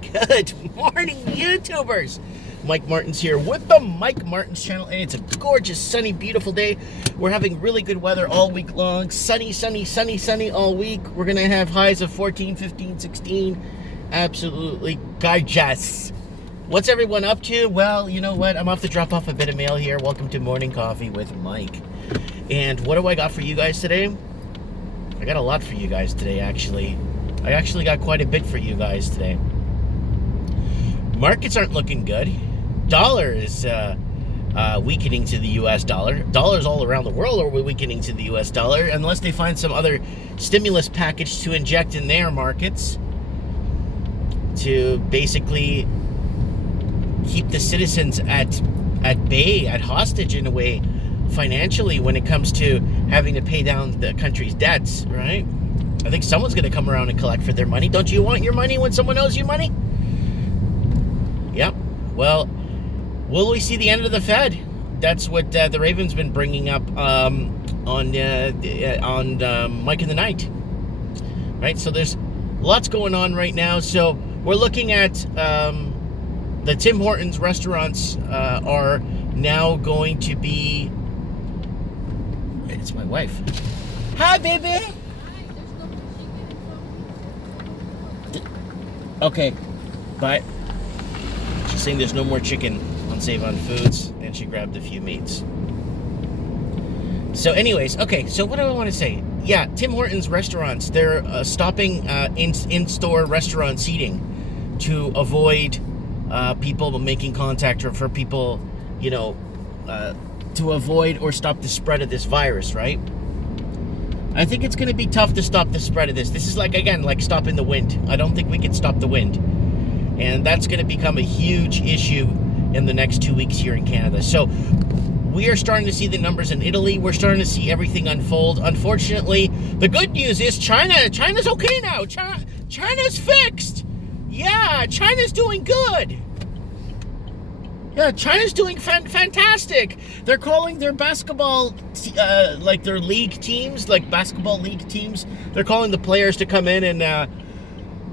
Good morning, YouTubers. Mike Martins here with the Mike Martins channel, and it's a gorgeous, sunny, beautiful day. We're having really good weather all week long. Sunny, sunny, sunny, sunny all week. We're going to have highs of 14, 15, 16. Absolutely gorgeous. What's everyone up to? Well, you know what? I'm off to drop off a bit of mail here. Welcome to Morning Coffee with Mike. And what do I got for you guys today? I got a lot for you guys today, actually. I actually got quite a bit for you guys today. Markets aren't looking good. Dollar is weakening to the U.S. dollar. Dollars all around the world are weakening to the U.S. dollar unless they find some other stimulus package to inject in their markets to basically keep the citizens at bay, at hostage in a way, financially, when it comes to having to pay down the country's debts, right? I think someone's going to come around and collect for their money. Don't you want your money when someone owes you money? Yep. Well, will we see the end of the Fed? That's what the Raven's been bringing up on Mike in the Night. Right? So there's lots going on right now. So we're looking at the Tim Hortons restaurants are now going to be... Wait, it's my wife. Hi, baby. Okay, but she's saying there's no more chicken on Save On Foods, and she grabbed a few meats. So anyways, okay, so what do I want to say? Yeah, Tim Hortons restaurants, they're stopping in-store restaurant seating to avoid people making contact, or for people, you know, to avoid or stop the spread of this virus, right? I think it's going to be tough to stop the spread of this. This is like, again, like stopping the wind. I don't think we can stop the wind. And that's going to become a huge issue in the next 2 weeks here in Canada. So we are starting to see the numbers in Italy. We're starting to see everything unfold. Unfortunately, the good news is China's okay now. China's fixed. Yeah, China's doing good. Yeah, China's doing fantastic. They're calling their basketball, like their league teams, like basketball league teams, they're calling the players to come in and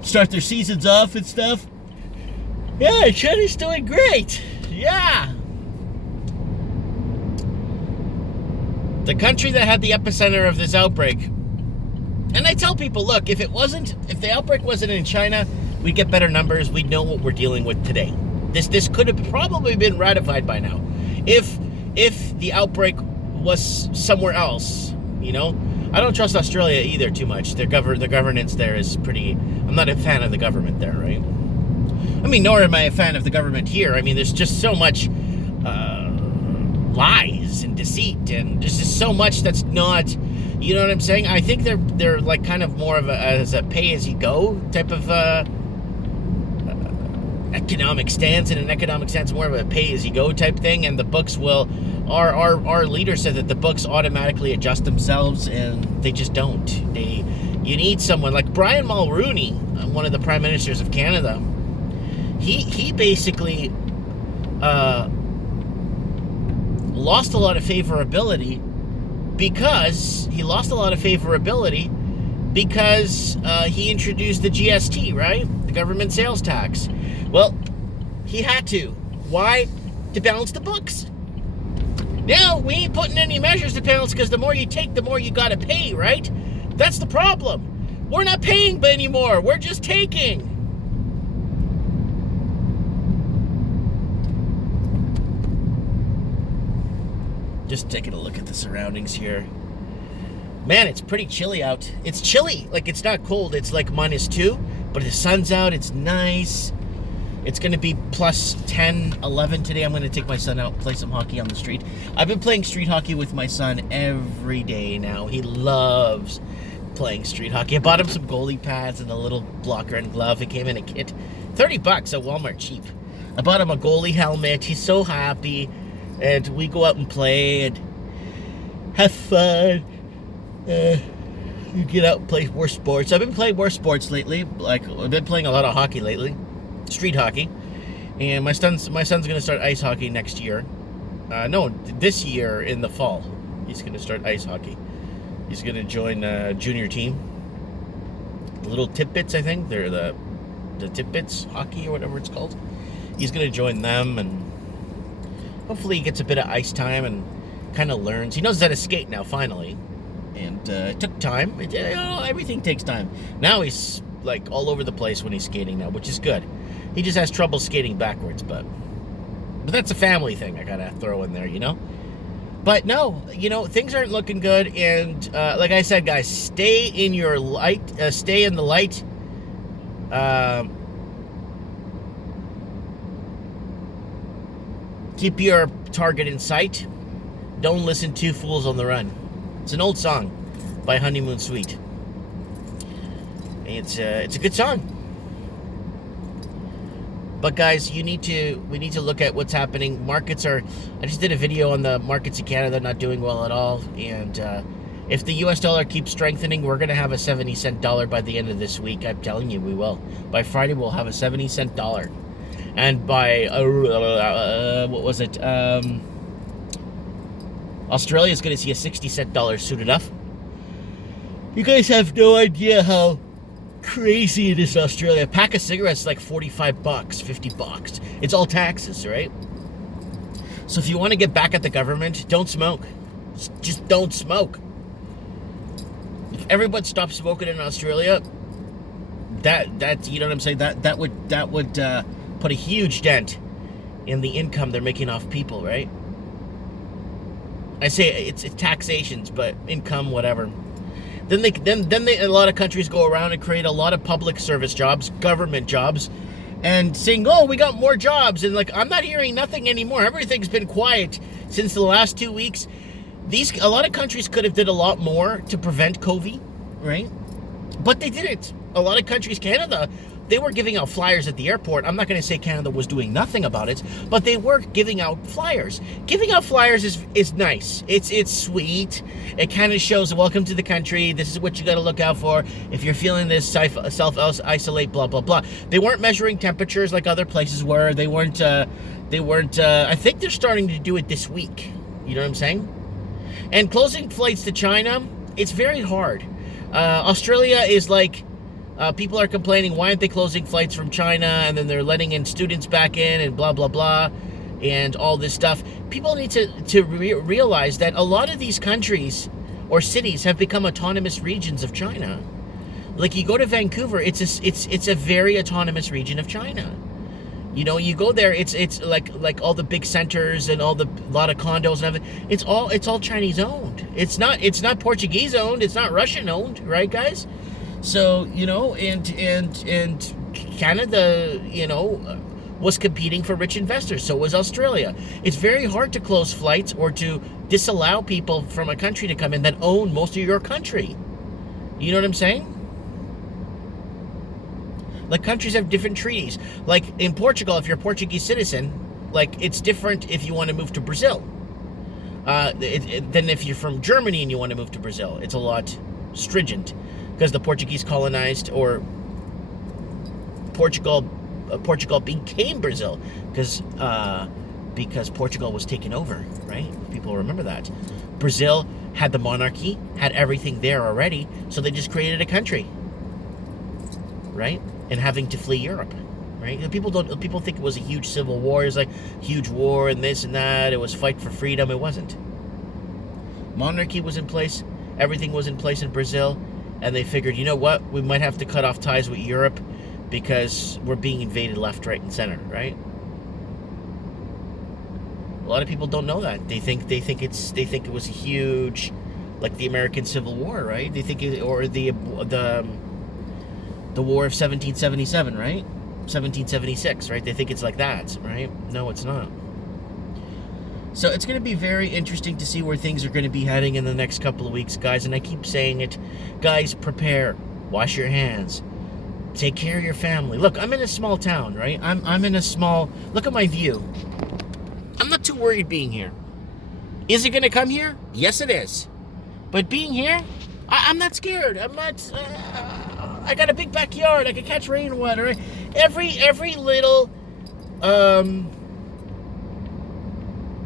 start their seasons off and stuff. Yeah, China's doing great. Yeah. The country that had the epicenter of this outbreak. And I tell people, look, if the outbreak wasn't in China, we'd get better numbers. We'd know what we're dealing with today. This could have probably been ratified by now. If the outbreak was somewhere else, you know? I don't trust Australia either too much. The governance there is pretty... I'm not a fan of the government there, right? I mean, nor am I a fan of the government here. I mean, there's just so much lies and deceit, and there's just so much that's not... You know what I'm saying? I think they're like kind of more of a pay-as-you-go type of... economic stance, and an economic stance more of a pay-as-you-go type thing, and the books will... Our leader said that the books automatically adjust themselves, and they just don't. You need someone like Brian Mulroney, one of the Prime Ministers of Canada. He basically lost a lot of favorability because he introduced the GST, right? The government sales tax. Well, he had to. Why? To balance the books. Now, we ain't putting any measures to balance, because the more you take, the more you gotta pay, right? That's the problem. We're not paying anymore. We're just taking. Just taking a look at the surroundings here. Man, it's pretty chilly out. It's chilly. Like, it's not cold. It's like -2, but the sun's out. It's nice. It's going to be plus 10, 11 today. I'm going to take my son out and play some hockey on the street. I've been playing street hockey with my son every day now. He loves playing street hockey. I bought him some goalie pads and a little blocker and glove. It came in a kit. $30 at Walmart, cheap. I bought him a goalie helmet. He's so happy. And we go out and play and have fun. You get out and play more sports. I've been playing more sports lately. Like, I've been playing a lot of hockey lately. Street hockey. And my son's going to start ice hockey next year. No, this year in the fall. He's going to start ice hockey. He's going to join a junior team. The Little Tidbits, I think. They're the the Tidbits hockey or whatever it's called. He's going to join them, and hopefully he gets a bit of ice time and kind of learns. He knows how to skate now, finally. And it took time. Everything takes time. Now he's like all over the place when he's skating now, which is good. He just has trouble skating backwards, but that's a family thing I gotta throw in there, you know? But no, you know, things aren't looking good, and like I said, guys, stay in your light, stay in the light. Keep your target in sight. Don't listen to Fools on the Run. It's an old song by Honeymoon Suite. It's a good song. But guys, we need to look at what's happening. Markets are. I just did a video on the markets in Canada not doing well at all, and if the U.S. dollar keeps strengthening, we're going to have a 70-cent dollar by the end of this week. I'm telling you, we will. By Friday, we'll have a 70-cent dollar, and by what was it? Australia is going to see a 60-cent dollar soon enough. You guys have no idea how crazy it is in Australia. A pack of cigarettes is like $45, $50. It's all taxes, right? So if you want to get back at the government, don't smoke. Just don't smoke. If everyone stopped smoking in Australia, that you know what I'm saying? That would put a huge dent in the income they're making off people, right? I say it's taxations, but income, whatever. Then a lot of countries go around and create a lot of public service jobs, government jobs, and saying, "Oh, we got more jobs." And like, I'm not hearing nothing anymore. Everything's been quiet since the last 2 weeks. A lot of countries could have did a lot more to prevent COVID, right? But they didn't. A lot of countries, Canada, they were giving out flyers at the airport. I'm not going to say Canada was doing nothing about it, but they were giving out flyers. Giving out flyers is nice. It's sweet. It kind of shows, welcome to the country. This is what you got to look out for. If you're feeling this, self-isolate, blah, blah, blah. They weren't measuring temperatures like other places were. They weren't, I think they're starting to do it this week. You know what I'm saying? And closing flights to China, it's very hard. Australia is like, people are complaining, why aren't they closing flights from China? And then they're letting in students back in and blah, blah, blah, and all this stuff. People need to realize that a lot of these countries or cities have become autonomous regions of China. Like, you go to Vancouver, it's a very autonomous region of China. You know, you go there, it's like all the big centers and lot of condos and everything. It's all Chinese owned. It's not Portuguese owned. It's not Russian owned, right, guys? So, you know, and Canada, you know, was competing for rich investors. So was Australia. It's very hard to close flights or to disallow people from a country to come in that own most of your country. You know what I'm saying? Like, countries have different treaties. Like, in Portugal, if you're a Portuguese citizen, like, it's different if you want to move to Brazil. Than if you're from Germany and you want to move to Brazil. It's a lot stringent. Because the Portuguese colonized, or Portugal became Brazil. Because Portugal was taken over, right? People remember that. Brazil had the monarchy, had everything there already, so they just created a country. Right? And having to flee Europe, right? People think it was a huge civil war. It's like huge war and this and that. It was fight for freedom. It wasn't. Monarchy was in place. Everything was in place in Brazil, and they figured, you know what? We might have to cut off ties with Europe because we're being invaded left, right, and center, right? A lot of people don't know that. They think it was a huge, like the American Civil War, right? They think or the War of 1777, right? 1776, right? They think it's like that, right? No, it's not. So it's going to be very interesting to see where things are going to be heading in the next couple of weeks, guys. And I keep saying it. Guys, prepare. Wash your hands. Take care of your family. Look, I'm in a small town, right? I'm in a small... Look at my view. I'm not too worried being here. Is it going to come here? Yes, it is. But being here, I'm not scared. I'm not... I got a big backyard. I can catch rainwater. Every little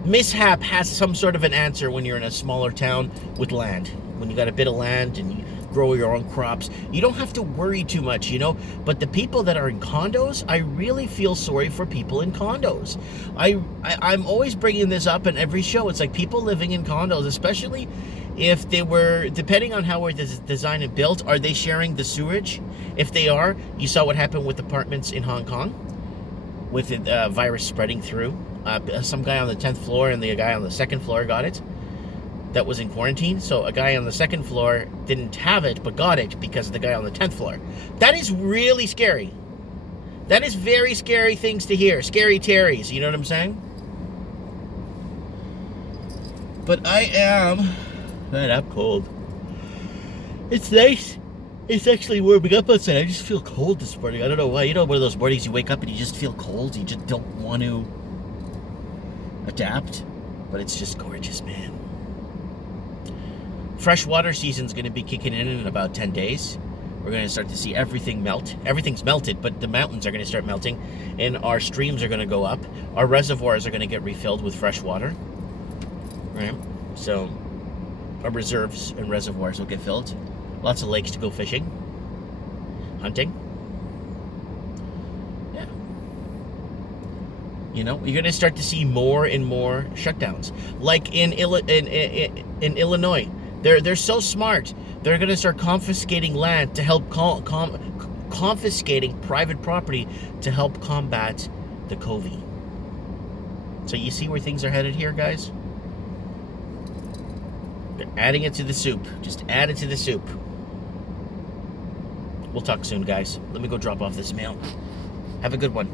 mishap has some sort of an answer when you're in a smaller town with land. When you got a bit of land and grow your own crops. You don't have to worry too much, you know. But the people that are in condos, I really feel sorry for people in condos. I'm always bringing this up in every show. It's like people living in condos, especially if they were, depending on how it's designed and built, are they sharing the sewage? If they are, you saw what happened with apartments in Hong Kong, with the virus spreading through. Some guy on the 10th floor and the guy on the 2nd floor got it. That was in quarantine. So a guy on the 2nd floor didn't have it, but got it because of the guy on the 10th floor. That is really scary. That is very scary things to hear. Scary Terrys, you know what I'm saying? But I am... Man, I'm cold. It's nice. It's actually warming up outside. I just feel cold this morning. I don't know why. You know, one of those mornings you wake up and you just feel cold. You just don't want to adapt. But it's just gorgeous, man. Freshwater season's going to be kicking in about 10 days. We're going to start to see everything melt. Everything's melted, but the mountains are going to start melting. And our streams are going to go up. Our reservoirs are going to get refilled with fresh water. Right? So our reserves and reservoirs will get filled. Lots of lakes to go fishing. Hunting. Yeah. You know, you're going to start to see more and more shutdowns. Like in Illinois. They're so smart. They're going to start confiscating land to help confiscating private property to help combat the COVID. So you see where things are headed here, guys? They're adding it to the soup. Just add it to the soup. We'll talk soon, guys. Let me go drop off this mail. Have a good one.